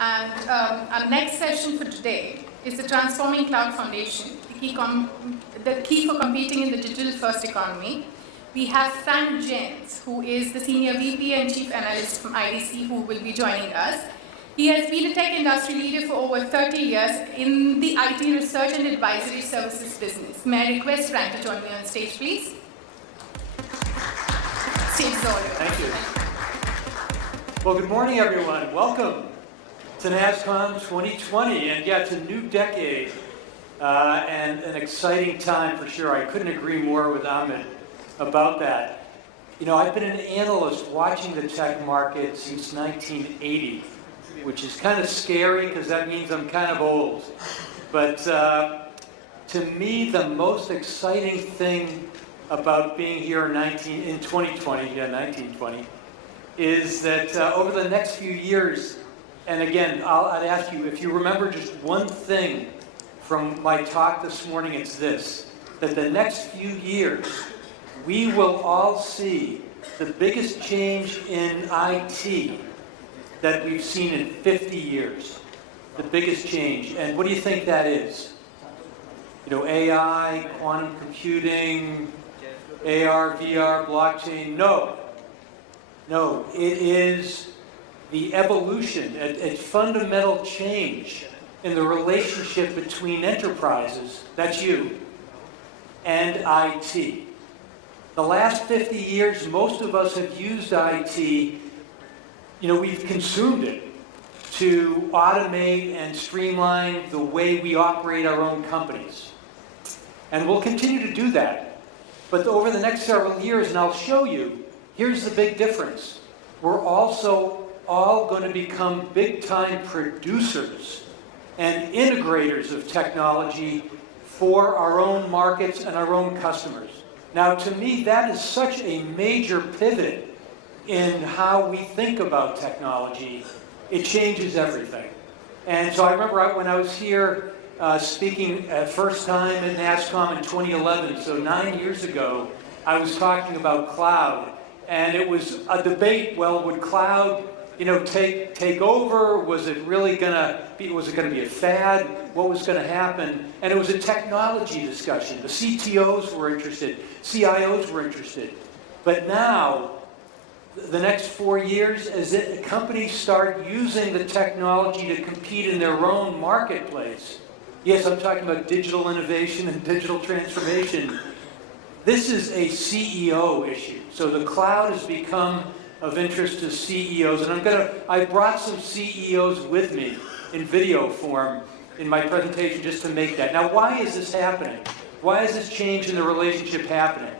And our next session for today is the Transforming Cloud Foundation, the key for competing in the digital-first economy. We have Frank Jens, who is the Senior VP and Chief Analyst from IDC, who will be joining us. He has been a tech industry leader for over 30 years in the IT research and advisory services business. May I request Frank to join me on stage, please? Stage is all yours. Thank you. Well, good morning, everyone. Welcome to NASScom 2020. And yeah, it's a new decade and an exciting time for sure. I couldn't agree more with Amit about that. You know, I've been an analyst watching the tech market since 1980, which is kind of scary because that means I'm kind of old. But to me, the most exciting thing about being here in 1920, is that over the next few years, and again, I'd ask you, if you remember just one thing from my talk this morning, it's this, that the next few years, we will all see the biggest change in IT that we've seen in 50 years. The biggest change. And what do you think that is? You know, AI, quantum computing, AR, VR, blockchain? No, it is the evolution, a fundamental change in the relationship between enterprises, that's you, and IT. The last 50 years, most of us have used IT, you know, we've consumed it to automate and streamline the way we operate our own companies. And we'll continue to do that. But over the next several years, and I'll show you, here's the big difference. We're also all going to become big-time producers and integrators of technology for our own markets and our own customers. Now, to me, that is such a major pivot in how we think about technology. It changes everything. And so I remember when I was here speaking first time at NASScom in 2011, so 9 years ago, I was talking about cloud. And it was a debate, well, would cloud, you know, take over? Was it really gonna be, was it gonna be a fad? What was gonna happen? And it was a technology discussion. The CTOs were interested, CIOs were interested. But now, the next 4 years, as companies start using the technology to compete in their own marketplace, yes, I'm talking about digital innovation and digital transformation. This is a CEO issue. So the cloud has become of interest to CEOs, and I brought some CEOs with me in video form in my presentation just to make that. Now, why is this happening? Why is this change in the relationship happening?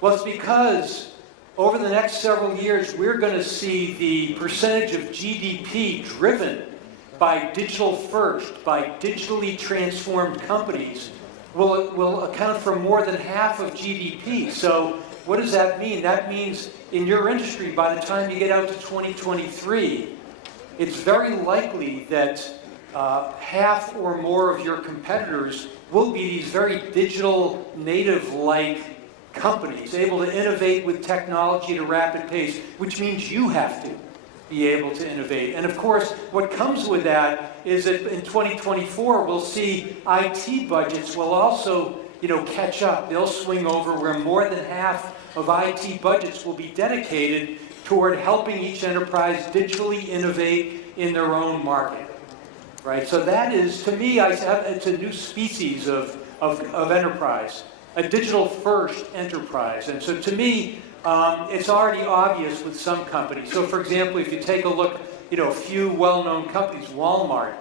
Well, it's because over the next several years, we're going to see the percentage of GDP driven by digital first, by digitally transformed companies, will account for more than half of GDP. So what does that mean? That means in your industry, by the time you get out to 2023, it's very likely that half or more of your competitors will be these very digital native-like companies, able to innovate with technology at a rapid pace, which means you have to be able to innovate. And of course, what comes with that is that in 2024, we'll see IT budgets will also, you know, catch up. They'll swing over where more than half of IT budgets will be dedicated toward helping each enterprise digitally innovate in their own market, right? So that is, to me, it's a new species of enterprise, a digital-first enterprise. And so to me, it's already obvious with some companies. So for example, if you take a look, you know, a few well-known companies, Walmart,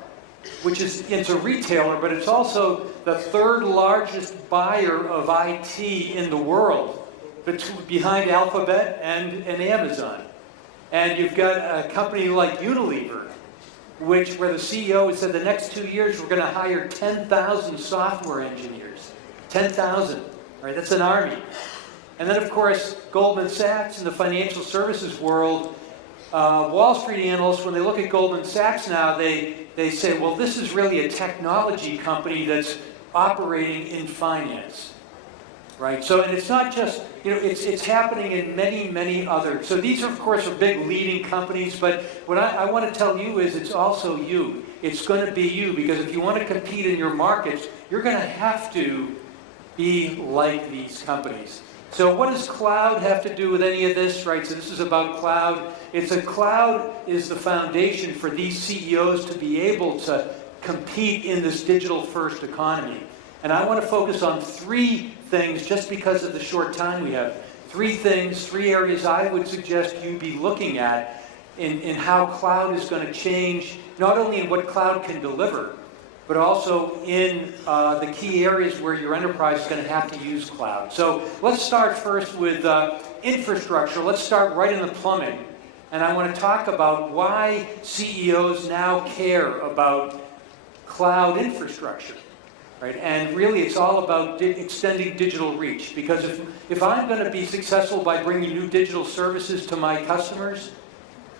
which is, it's a retailer, but it's also the third largest buyer of IT in the world, behind Alphabet and Amazon. And you've got a company like Unilever, where the CEO has said the next 2 years we're going to hire 10,000 software engineers. 10,000, right? That's an army. And then, of course, Goldman Sachs in the financial services world, Wall Street analysts, when they look at Goldman Sachs now, they say, well, this is really a technology company that's operating in finance, right? So, and it's not just, it's happening in many, many other. So these, of course, are big leading companies, but what I want to tell you is it's also you. It's going to be you, because if you want to compete in your markets, you're going to have to be like these companies. So what does cloud have to do with any of this, right? So this is about cloud. Cloud is the foundation for these CEOs to be able to compete in this digital-first economy. And I want to focus on three things, just because of the short time we have. Three things, three areas I would suggest you be looking at in how cloud is going to change, not only in what cloud can deliver, but also in the key areas where your enterprise is going to have to use cloud. So let's start first with infrastructure. Let's start right in the plumbing. And I want to talk about why CEOs now care about cloud infrastructure. Right? And really, it's all about extending digital reach. Because if I'm going to be successful by bringing new digital services to my customers,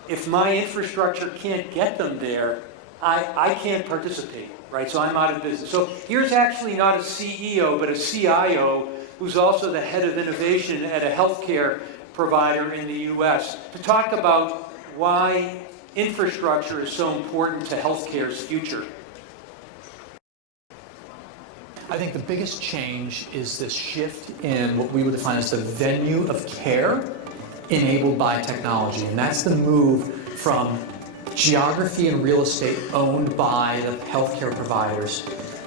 if my infrastructure can't get them there, I can't participate. Right? So I'm out of business. So here's actually not a CEO, but a CIO who's also the head of innovation at a healthcare provider in the US to talk about why infrastructure is so important to healthcare's future. I think the biggest change is this shift in what we would define as the venue of care enabled by technology. And that's the move from geography and real estate owned by the healthcare providers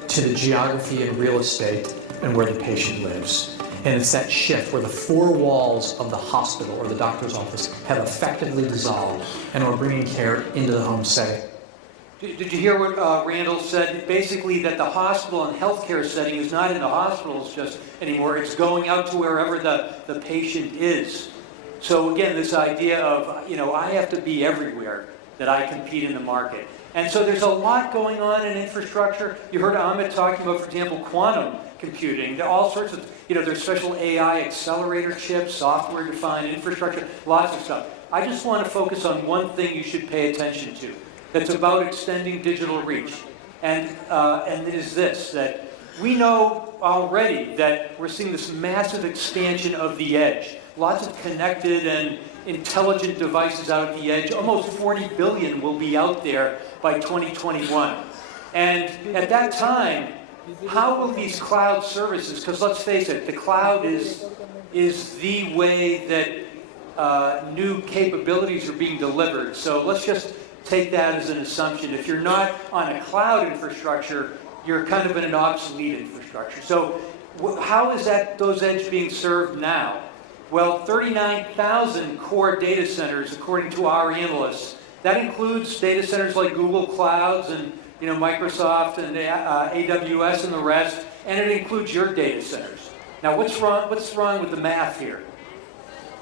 to the geography and real estate and where the patient lives. And it's that shift where the four walls of the hospital or the doctor's office have effectively dissolved, and we're bringing care into the home setting. Did you hear what Randall said? Basically, that the hospital and healthcare setting is not in the hospitals just anymore. It's going out to wherever the patient is. So again, this idea of, I have to be everywhere that I compete in the market. And so there's a lot going on in infrastructure. You heard Amit talking about, for example, quantum computing. All sorts of, there's special AI accelerator chips, software-defined infrastructure, lots of stuff. I just want to focus on one thing you should pay attention to. That's about extending digital reach. And it is this, that we know already that we're seeing this massive expansion of the edge. Lots of connected and intelligent devices out at the edge. Almost 40 billion will be out there by 2021. And at that time, how will these cloud services, because let's face it, the cloud is the way that new capabilities are being delivered. So let's just take that as an assumption. If you're not on a cloud infrastructure, you're kind of in an obsolete infrastructure. So how is those edge being served now? Well, 39,000 core data centers, according to our analysts. That includes data centers like Google Clouds and Microsoft and AWS and the rest, and it includes your data centers. Now, what's wrong with the math here?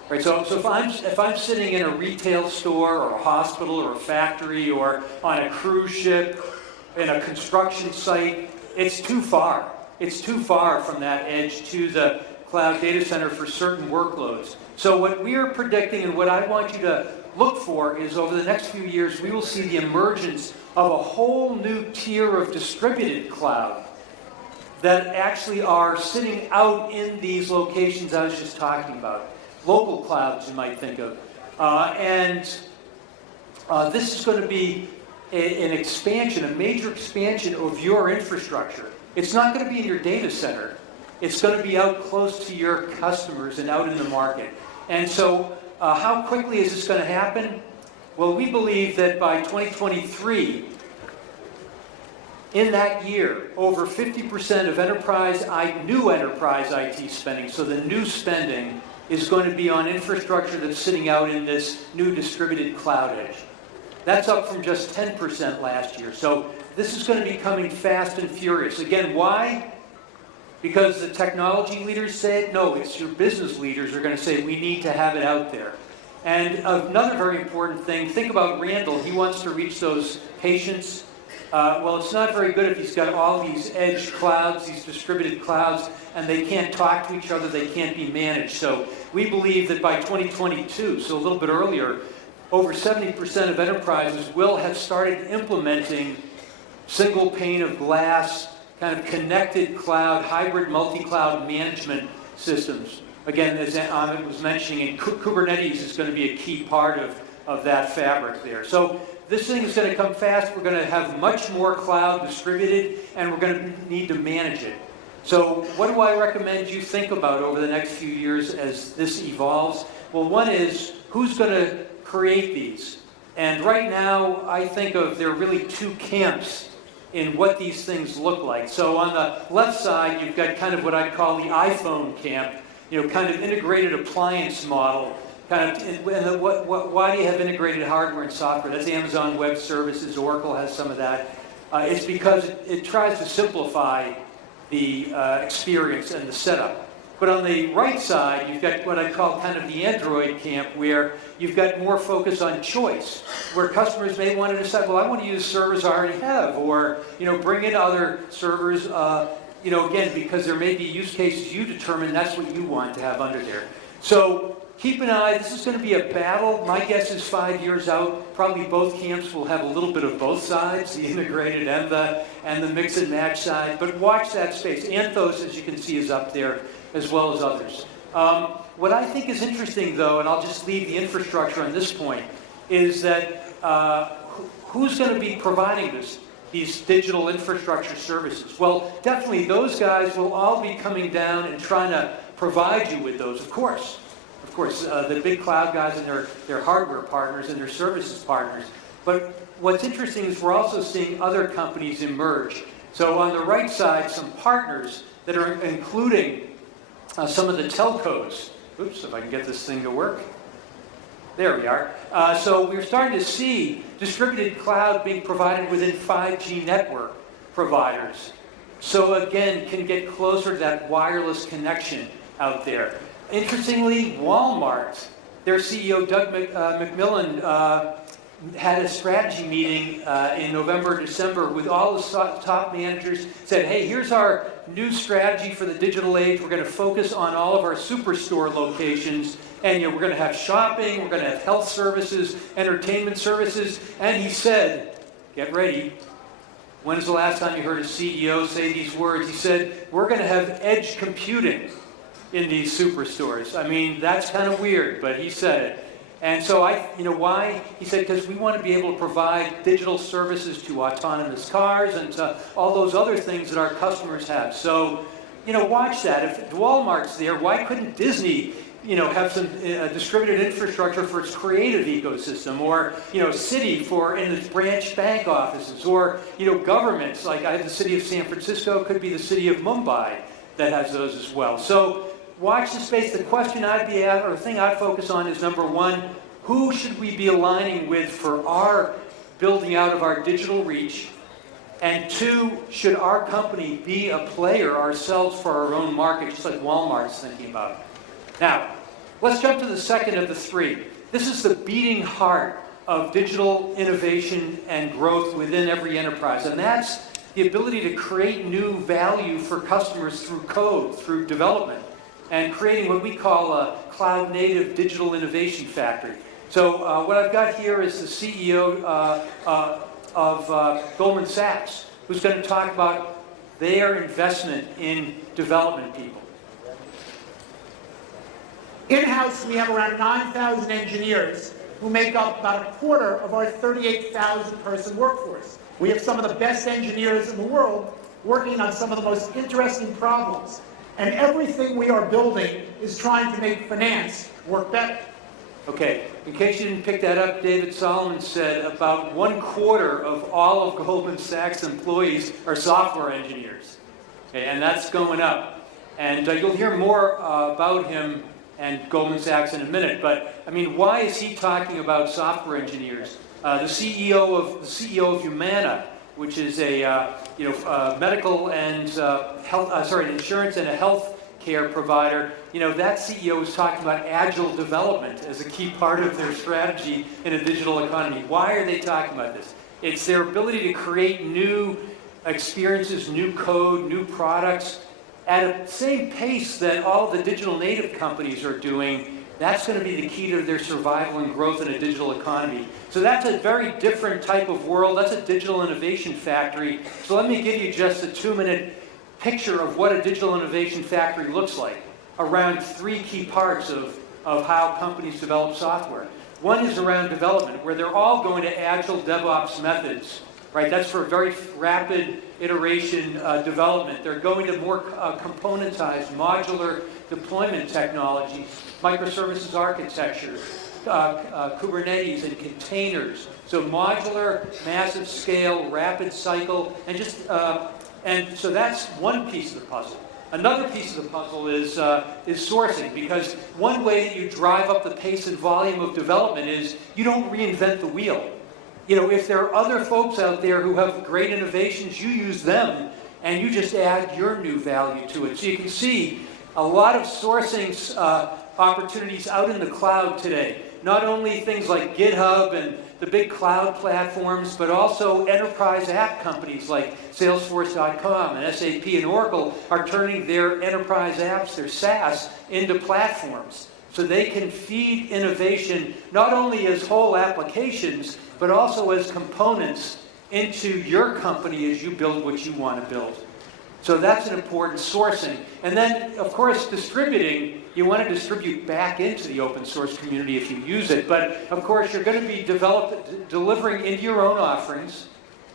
Right, so if I'm sitting in a retail store or a hospital or a factory or on a cruise ship in a construction site, it's too far. It's too far from that edge to the cloud data center for certain workloads. So what we are predicting and what I want you to look for is over the next few years, we will see the emergence of a whole new tier of distributed cloud that actually are sitting out in these locations I was just talking about. Local clouds, you might think of. This is going to be an expansion, a major expansion of your infrastructure. It's not going to be in your data center. It's going to be out close to your customers and out in the market. And so how quickly is this going to happen? Well, we believe that by 2023, in that year, over 50% of new enterprise IT spending, so the new spending, is going to be on infrastructure that's sitting out in this new distributed cloud edge. That's up from just 10% last year. So this is going to be coming fast and furious. Again, why? Because the technology leaders say it? No, it's your business leaders are going to say we need to have it out there. And another very important thing, think about Randall. He wants to reach those patients. Well, it's not very good if he's got all these edge clouds, these distributed clouds, and they can't talk to each other, they can't be managed. So we believe that by 2022, so a little bit earlier, over 70% of enterprises will have started implementing single pane of glass, kind of connected cloud, hybrid multi-cloud management systems. Again, as Amit was mentioning, Kubernetes is going to be a key part of that fabric there. So this thing is going to come fast. We're going to have much more cloud distributed, and we're going to need to manage it. So what do I recommend you think about over the next few years as this evolves? Well, one is, who's going to create these? And right now, I think there are really two camps in what these things look like. So on the left side, you've got kind of what I call the iPhone camp, kind of integrated appliance model. Why do you have integrated hardware and software? That's Amazon Web Services. Oracle has some of that. It's because it tries to simplify the experience and the setup. But on the right side, you've got what I call kind of the Android camp, where you've got more focus on choice, where customers may want to decide, well, I want to use servers I already have, or bring in other servers, again, because there may be use cases you determine that's what you want to have under there. So keep an eye. This is going to be a battle. My guess is 5 years out, probably both camps will have a little bit of both sides, the integrated and the mix and match side. But watch that space. Anthos, as you can see, is up there, as well as others. What I think is interesting, though, and I'll just leave the infrastructure on this point, is that who's going to be providing these digital infrastructure services? Well, definitely those guys will all be coming down and trying to provide you with those, of course. Of course, the big cloud guys and their hardware partners and their services partners. But what's interesting is we're also seeing other companies emerge. So on the right side, some partners that are including some of the telcos. Oops, if I can get this thing to work. There we are. So we're starting to see distributed cloud being provided within 5G network providers. So again, can get closer to that wireless connection out there. Interestingly, Walmart, their CEO Doug McMillan had a strategy meeting in November, December with all the top managers, said, hey, here's our new strategy for the digital age. We're going to focus on all of our superstore locations, and we're going to have shopping, we're going to have health services, entertainment services, and he said, get ready. When is the last time you heard a CEO say these words? He said, we're going to have edge computing in these superstores. I mean, that's kind of weird, but he said it. And so why? He said, because we want to be able to provide digital services to autonomous cars and to all those other things that our customers have. So, watch that. If Walmart's there, why couldn't Disney, have some distributed infrastructure for its creative ecosystem, or, Citi for in its branch bank offices, or, governments, like I have the city of San Francisco, could be the city of Mumbai that has those as well. So, watch the space. The question the thing I'd focus on is, number one, who should we be aligning with for our building out of our digital reach? And two, should our company be a player ourselves for our own market, just like Walmart's thinking about? Now, let's jump to the second of the three. This is the beating heart of digital innovation and growth within every enterprise, and that's the ability to create new value for customers through code, through development, and creating what we call a cloud-native digital innovation factory. So what I've got here is the CEO of Goldman Sachs, who's going to talk about their investment in development people. In-house, we have around 9,000 engineers who make up about a quarter of our 38,000-person workforce. We have some of the best engineers in the world working on some of the most interesting problems. And everything we are building is trying to make finance work better. Okay, in case you didn't pick that up, David Solomon said about 1/4 of all of Goldman Sachs employees are software engineers. Okay, and that's going up. And you'll hear more about him and Goldman Sachs in a minute. But I mean, why is he talking about software engineers? The CEO of Humana, which is a medical and insurance and a health care provider, that CEO is talking about agile development as a key part of their strategy in a digital economy. Why are they talking about this? It's their ability to create new experiences, new code, new products at the same pace that all the digital native companies are doing. That's going to be the key to their survival and growth in a digital economy. So that's a very different type of world. That's a digital innovation factory. So let me give you just a 2-minute picture of what a digital innovation factory looks like. around three key parts of how companies develop software. One is around development, where they're all going to agile DevOps methods, right? That's for very rapid iteration development. They're going to more componentized, modular deployment technologies, microservices architecture, Kubernetes and containers. So modular, massive scale, rapid cycle, and so that's one piece of the puzzle. Another piece of the puzzle is sourcing, because one way that you drive up the pace and volume of development is you don't reinvent the wheel. You know, if there are other folks out there who have great innovations, you use them and you just add your new value to it. So you can see a lot of sourcing opportunities out in the cloud today. Not only things like GitHub and the big cloud platforms, but also enterprise app companies like Salesforce.com and SAP and Oracle are turning their enterprise apps, their SaaS, into platforms. So they can feed innovation not only as whole applications, but also as components into your company as you build what you want to build. So that's an important sourcing. And then, of course, distributing, you want to distribute back into the open source community if you use it. But, of course, you're going to be delivering into your own offerings.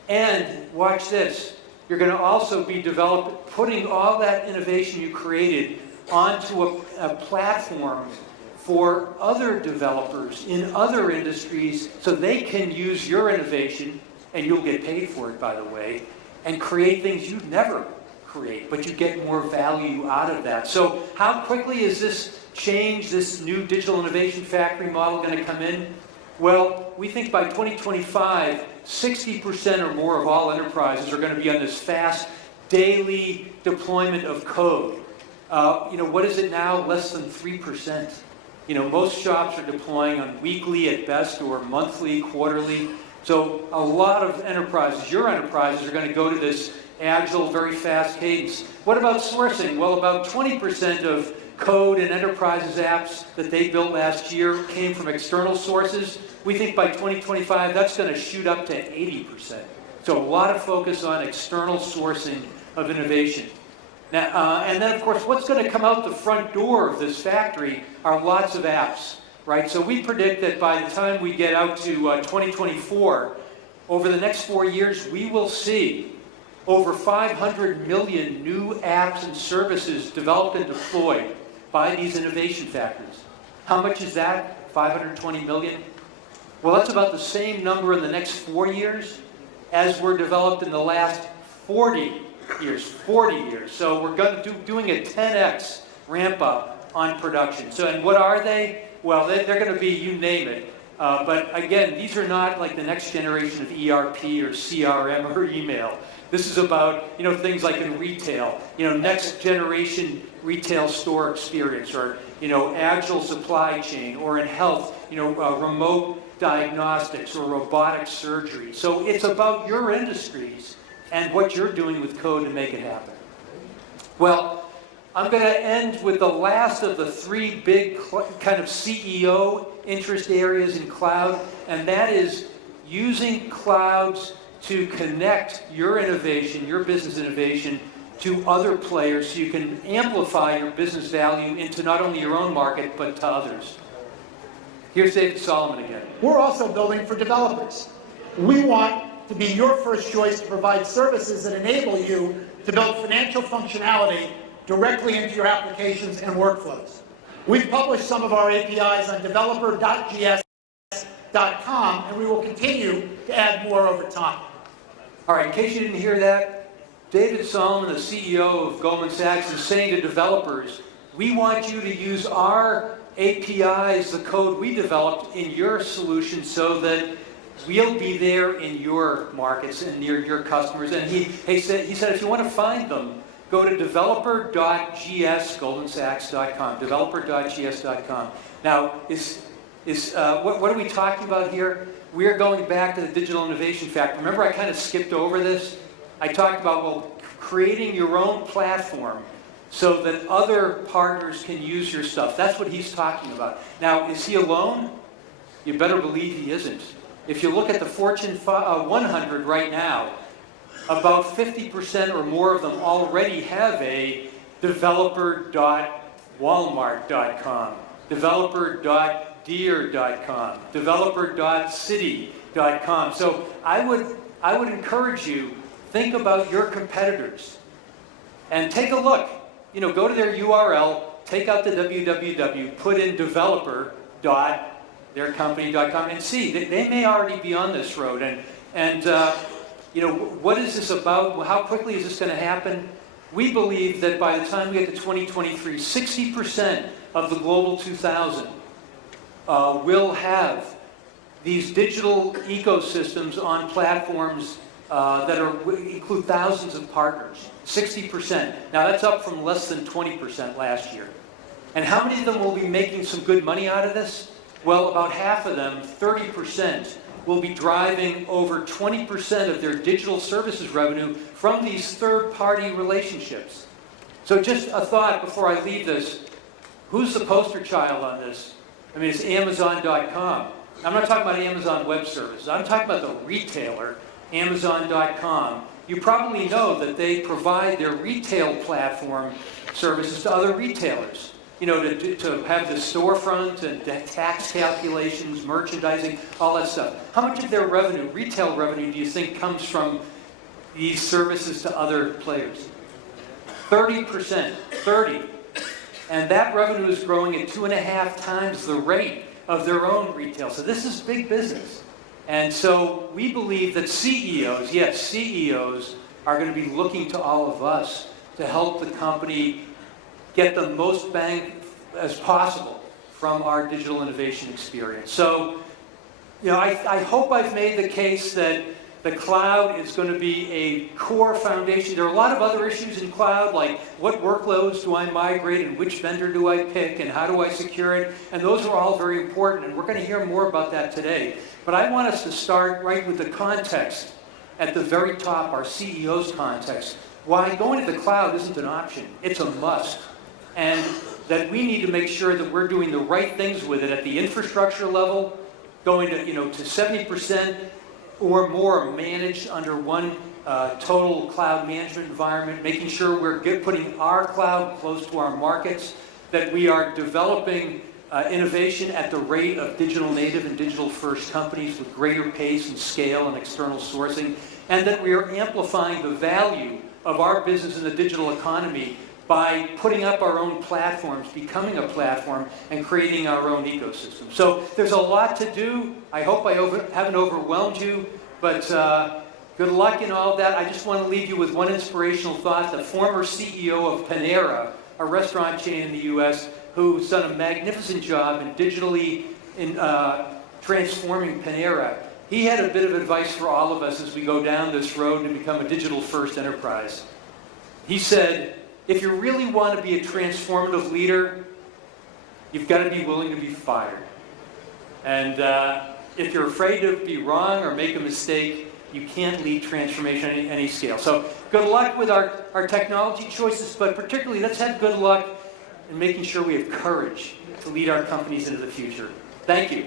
And, watch this, you're going to also be putting all that innovation you created onto a platform for other developers in other industries so they can use your innovation, and you'll get paid for it, by the way, and create things you'd never create, but you get more value out of that. So how quickly is this change, this new digital innovation factory model going to come in? Well, we think by 2025, 60% or more of all enterprises are going to be on this fast daily deployment of code. What is it now? Less than 3%. Most shops are deploying on weekly at best or monthly, quarterly. So a lot of enterprises, your enterprises, are going to go to this agile, very fast cadence. What about sourcing? Well, about 20% of code and enterprises apps that they built last year came from external sources. We think by 2025, that's going to shoot up to 80%. So a lot of focus on external sourcing of innovation. Now, and then, of course, what's going to come out the front door of this factory are lots of apps, right? So we predict that by the time we get out to 2024, over the next 4 years, we will see over 500 million new apps and services developed and deployed by these innovation factories. How much is that? 520 million? Well, that's about the same number in the next 4 years as were developed in the last 40 years. So we're going to doing a 10x ramp up on production. So, and what are they? Well, they're going to be, you name it. But again, these are not like the next generation of ERP or CRM or email. This is about, things like in retail, next generation retail store experience, or, agile supply chain, or in health, remote diagnostics or robotic surgery. So it's about your industries and what you're doing with code to make it happen. Well, I'm going to end with the last of the three big kind of CEO interest areas in cloud, and that is using clouds to connect your innovation, your business innovation, to other players so you can amplify your business value into not only your own market, but to others. Here's David Solomon again. We're also building for developers. We want to be your first choice to provide services that enable you to build financial functionality directly into your applications and workflows. We've published some of our APIs on developer.gs.com, and we will continue to add more over time. All right, in case you didn't hear that, David Solomon, the CEO of Goldman Sachs, is saying to developers, we want you to use our APIs, the code we developed in your solution, so that we'll be there in your markets and near your customers. And he said, if you want to find them, go to developer.gs.goldmansachs.com, developer.gs.com. Now, what are we talking about here? We are going back to the digital innovation factory. Remember, I kind of skipped over this? I talked about, creating your own platform so that other partners can use your stuff. That's what he's talking about. Now, is he alone? You better believe he isn't. If you look at the Fortune 100 right now, about 50% or more of them already have a developer.gs Walmart.com, developer.deer.com, developer.city.com. So I would encourage you, think about your competitors and take a look. You know, go to their URL, take out the www, put in developer.theircompany.com and see. They may already be on this road. And you know, what is this about? How quickly is this going to happen? We believe that by the time we get to 2023, 60% of the Global 2000 will have these digital ecosystems on platforms that include thousands of partners. 60%. Now that's up from less than 20% last year. And how many of them will be making some good money out of this? Well, about half of them, 30%, will be driving over 20% of their digital services revenue from these third-party relationships. So just a thought before I leave this. Who's the poster child on this? I mean, it's Amazon.com. I'm not talking about Amazon Web Services. I'm talking about the retailer, Amazon.com. You probably know that they provide their retail platform services to other retailers. You know, to have the storefront and tax calculations, merchandising, all that stuff. How much of their revenue, retail revenue, do you think comes from these services to other players? 30%, 30. And that revenue is growing at 2.5 times the rate of their own retail. So this is big business. And so we believe that CEOs, yes, CEOs are going to be looking to all of us to help the company get the most bang as possible from our digital innovation experience. So, you know, I hope I've made the case that the cloud is going to be a core foundation. There are a lot of other issues in cloud, like what workloads do I migrate and which vendor do I pick and how do I secure it? And those are all very important, and we're going to hear more about that today. But I want us to start right with the context at the very top, our CEO's context. Why going to the cloud isn't an option, it's a must. And that we need to make sure that we're doing the right things with it at the infrastructure level, going to, you know, to 70% or more managed under one total cloud management environment, making sure we're putting our cloud close to our markets, that we are developing innovation at the rate of digital native and digital first companies with greater pace and scale and external sourcing, and that we are amplifying the value of our business in the digital economy by putting up our own platforms, becoming a platform, and creating our own ecosystem. So there's a lot to do. I hope I haven't overwhelmed you, but good luck in all that. I just want to leave you with one inspirational thought. The former CEO of Panera, a restaurant chain in the US, who's done a magnificent job in digitally transforming Panera, he had a bit of advice for all of us as we go down this road to become a digital-first enterprise. He said, if you really want to be a transformative leader, you've got to be willing to be fired. And if you're afraid to be wrong or make a mistake, you can't lead transformation at any scale. So good luck with our technology choices, but particularly let's have good luck in making sure we have courage to lead our companies into the future. Thank you.